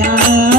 না